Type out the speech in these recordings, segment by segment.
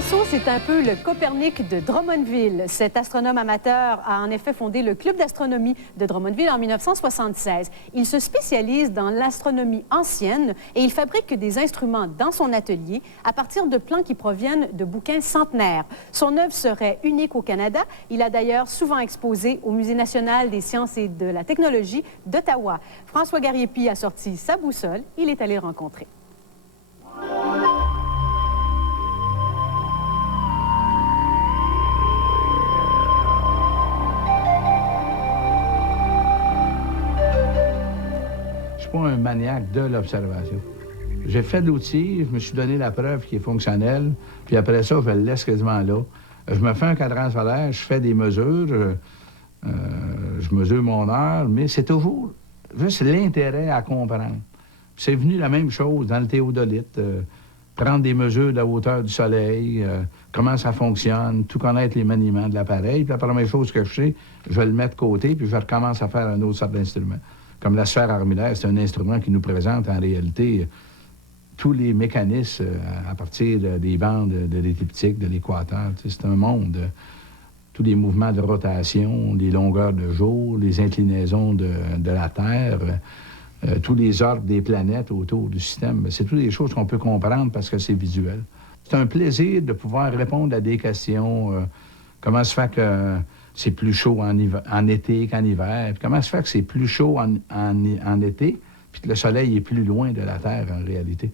Clémenceau, c'est un peu le Copernic de Drummondville. Cet astronome amateur a en effet fondé le Club d'astronomie de Drummondville en 1976. Il se spécialise dans l'astronomie ancienne et il fabrique des instruments dans son atelier à partir de plans qui proviennent de bouquins centenaires. Son œuvre serait unique au Canada. Il a d'ailleurs souvent exposé au Musée national des sciences et de la technologie d'Ottawa. François Gariepi a sorti sa boussole. Il est allé le rencontrer. Je ne suis pas un maniaque de l'observation. J'ai fait de l'outil, je me suis donné la preuve qui est fonctionnelle, puis après ça, je le laisse quasiment là. Je me fais un cadran solaire, je fais des mesures, je mesure mon heure, mais c'est toujours juste l'intérêt à comprendre. C'est venu la même chose dans le théodolite, prendre des mesures de la hauteur du soleil, comment ça fonctionne, tout connaître les maniements de l'appareil. Puis la première chose que je sais, je vais le mettre de côté, puis je recommence à faire un autre sorte d'instrument. Comme la sphère armillaire, c'est un instrument qui nous présente en réalité tous les mécanismes à partir des bandes de l'écliptique, de l'équateur. C'est un monde. Tous les mouvements de rotation, les longueurs de jour, les inclinaisons de la Terre, tous les orbes des planètes autour du système. C'est toutes des choses qu'on peut comprendre parce que c'est visuel. C'est un plaisir de pouvoir répondre à des questions. Comment se fait que c'est plus chaud en été qu'en hiver? Puis comment se fait que c'est plus chaud en été, puis que le soleil est plus loin de la Terre, en réalité?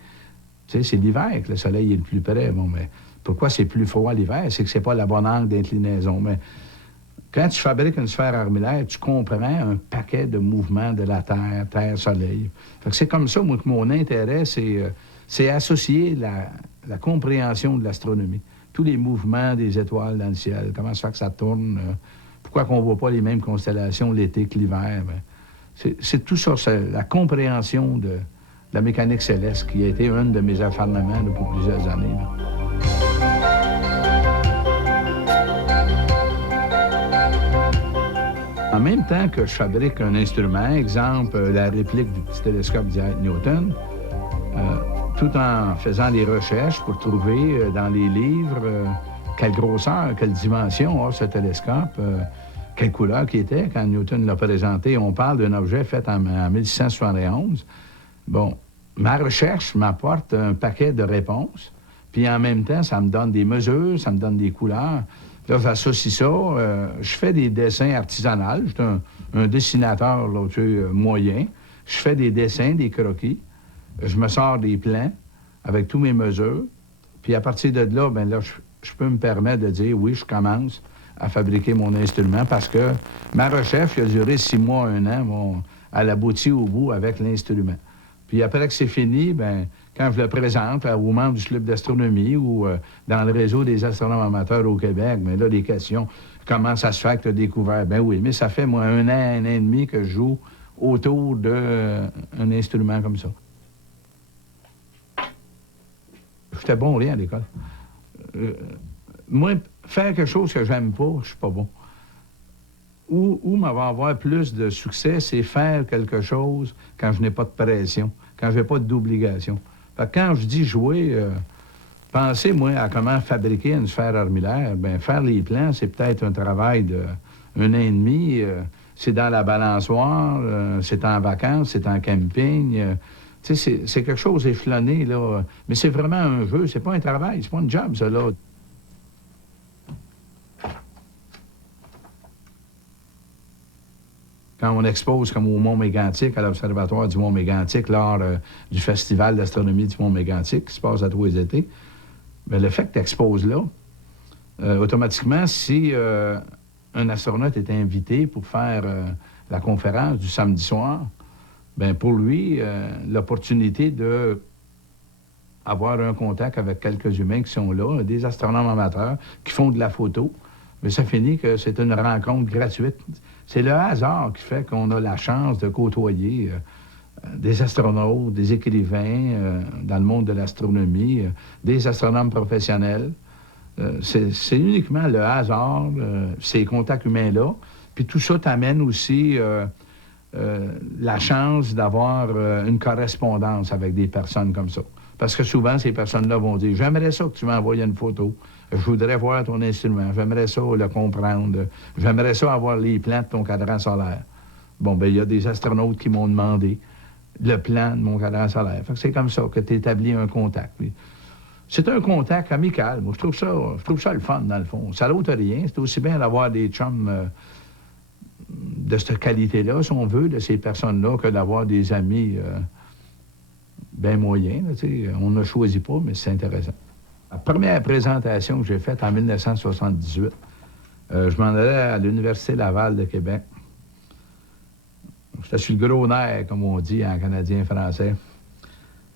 Tu sais, c'est l'hiver que le soleil est le plus près. Bon, mais pourquoi c'est plus froid l'hiver? C'est que c'est pas la bonne angle d'inclinaison. Mais quand tu fabriques une sphère armillaire, tu comprends un paquet de mouvements de la Terre, Terre-Soleil. Fait que c'est comme ça, moi, que mon intérêt, c'est associer la compréhension de l'astronomie. Tous les mouvements des étoiles dans le ciel, comment ça fait que ça tourne, pourquoi qu'on ne voit pas les mêmes constellations l'été que l'hiver. C'est tout ça, c'est la compréhension de la mécanique céleste qui a été un de mes acharnements pour plusieurs années. En même temps que je fabrique un instrument, exemple la réplique du petit télescope d'Isaac Newton, tout en faisant des recherches pour trouver dans les livres quelle grosseur, quelle dimension a ce télescope, quelle couleur qui était quand Newton l'a présenté. On parle d'un objet fait en 1671. Bon, ma recherche m'apporte un paquet de réponses, puis en même temps, ça me donne des mesures, ça me donne des couleurs. Là, j'associe ça, je fais des dessins artisanaux. Je suis un dessinateur là, moyen. Je fais des dessins, des croquis. Je me sors des plans avec tous mes mesures. Puis à partir de là, bien là, je peux me permettre de dire, oui, je commence à fabriquer mon instrument parce que ma recherche qui a duré 6 mois, 1 an, elle aboutit au bout avec l'instrument. Puis après que c'est fini, bien, quand je le présente aux membres du club d'astronomie ou dans le réseau des astronomes amateurs au Québec, bien là, des questions, comment ça se fait que tu as découvert? Ben oui, mais ça fait, moi, 1 an et demi que je joue autour d'un instrument comme ça. J'étais bon au rien à l'école. Moi, faire quelque chose que j'aime pas, je suis pas bon. Où avoir plus de succès, c'est faire quelque chose quand je n'ai pas de pression, quand je n'ai pas d'obligation. Fait que quand je dis jouer, pensez, moi, à comment fabriquer une sphère armillaire. Bien, faire les plans, c'est peut-être un travail de 1 an et demi. C'est dans la balançoire, c'est en vacances, c'est en camping. Tu sais, c'est quelque chose échelonné, là. Mais c'est vraiment un jeu, c'est pas un travail, c'est pas un job, ça, là. Quand on expose comme au Mont-Mégantic, à l'Observatoire du Mont-Mégantic, lors du Festival d'astronomie du Mont-Mégantic, qui se passe à tous les étés, bien, le fait que tu exposes là, automatiquement, si un astronaute est invité pour faire la conférence du samedi soir, bien, pour lui, l'opportunité de avoir un contact avec quelques humains qui sont là, des astronomes amateurs qui font de la photo, mais ça finit que c'est une rencontre gratuite. C'est le hasard qui fait qu'on a la chance de côtoyer des astronautes, des écrivains dans le monde de l'astronomie, des astronomes professionnels. C'est uniquement le hasard, ces contacts humains-là. Puis tout ça t'amène aussi la chance d'avoir une correspondance avec des personnes comme ça. Parce que souvent, ces personnes-là vont dire « J'aimerais ça que tu m'envoies une photo. Je voudrais voir ton instrument. J'aimerais ça le comprendre. J'aimerais ça avoir les plans de ton cadran solaire. » Bon, bien, il y a des astronautes qui m'ont demandé le plan de mon cadran solaire. Fait que c'est comme ça que tu établis un contact. Puis, c'est un contact amical. Moi, je trouve ça le fun, dans le fond. Ça n'ôte rien. C'est aussi bien d'avoir des chums de cette qualité-là, si on veut, de ces personnes-là, que d'avoir des amis bien moyens. Là, on ne choisit pas, mais c'est intéressant. La première présentation que j'ai faite en 1978, je m'en allais à l'Université Laval de Québec. J'étais sur le gros nerf, comme on dit en canadien-français.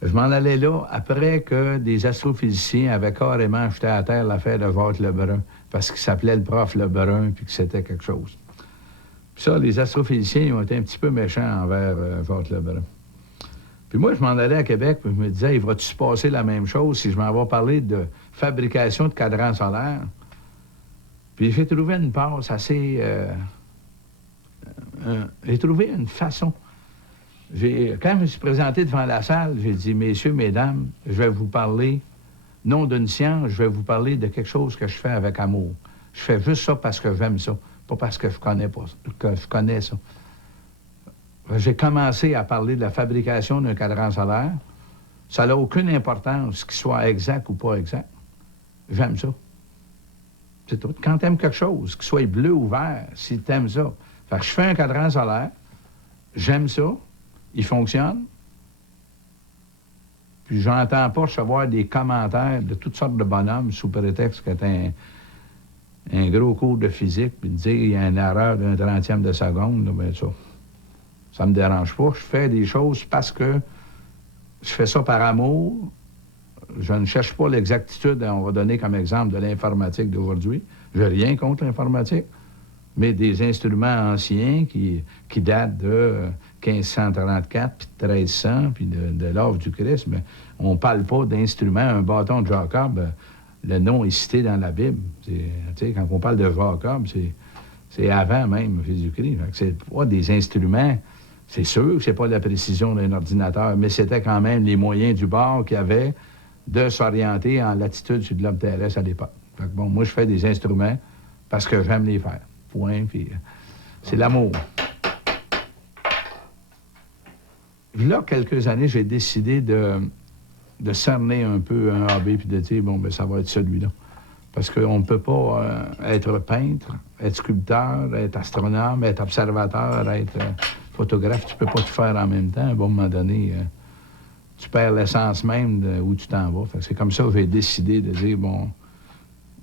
Je m'en allais là après que des astrophysiciens avaient carrément jeté à terre l'affaire de Jacques Lebrun, parce qu'il s'appelait le prof Lebrun, puis que c'était quelque chose. Puis ça, les astrophysiciens, ils ont été un petit peu méchants envers Jacques Lebrun. Puis moi, je m'en allais à Québec, puis je me disais, il va-tu se passer la même chose si je m'en vais parler de fabrication de cadrans solaires? Puis j'ai trouvé une passe assez... j'ai trouvé une façon. Quand je me suis présenté devant la salle, j'ai dit, messieurs, mesdames, je vais vous parler, non d'une science, je vais vous parler de quelque chose que je fais avec amour. Je fais juste ça parce que j'aime ça, pas parce que je connais ça. J'ai commencé à parler de la fabrication d'un cadran solaire. Ça n'a aucune importance qu'il soit exact ou pas exact. J'aime ça. C'est tout. Quand tu aimes quelque chose, qu'il soit bleu ou vert, si tu aimes ça. Fait que je fais un cadran solaire, j'aime ça, il fonctionne, puis j'entends pas recevoir des commentaires de toutes sortes de bonhommes sous prétexte que t'as un gros cours de physique, puis de dire qu'il y a une erreur d'un 30e de seconde, là, ben ça me dérange pas. Je fais des choses parce que je fais ça par amour. Je ne cherche pas l'exactitude, on va donner comme exemple de l'informatique d'aujourd'hui. Je n'ai rien contre l'informatique. Mais des instruments anciens qui datent de 1534, puis de 1300, puis de l'âge du Christ, bien, on ne parle pas d'instruments. Un bâton de Jacob, le nom est cité dans la Bible. Quand on parle de Jacob, c'est avant même Jésus-Christ. C'est pas des instruments. C'est sûr que c'est pas la précision d'un ordinateur, mais c'était quand même les moyens du bord qu'il y avait de s'orienter en latitude sur le globe terrestre à l'époque. Bon, moi, je fais des instruments parce que j'aime les faire. Point, puis c'est l'amour. Là, quelques années, j'ai décidé de cerner un peu un hobby puis de dire, bon, ben ça va être celui-là. Parce qu'on ne peut pas être peintre, être sculpteur, être astronome, être observateur, être photographe. Tu peux pas tout faire en même temps. À un moment donné, tu perds l'essence même de où tu t'en vas. Fait que c'est comme ça que j'ai décidé de dire, bon...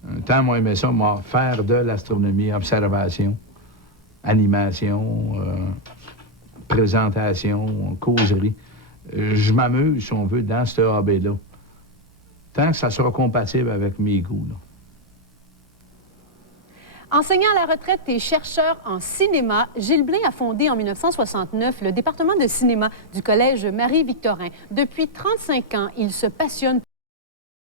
Un temps, moi, j'aimais ça, moi, faire de l'astronomie, observation, animation, présentation, causerie. Je m'amuse, si on veut, dans ce hobby-là. Tant que ça sera compatible avec mes goûts, là. Enseignant à la retraite et chercheur en cinéma, Gilles Blin a fondé en 1969 le département de cinéma du Collège Marie-Victorin. Depuis 35 ans, il se passionne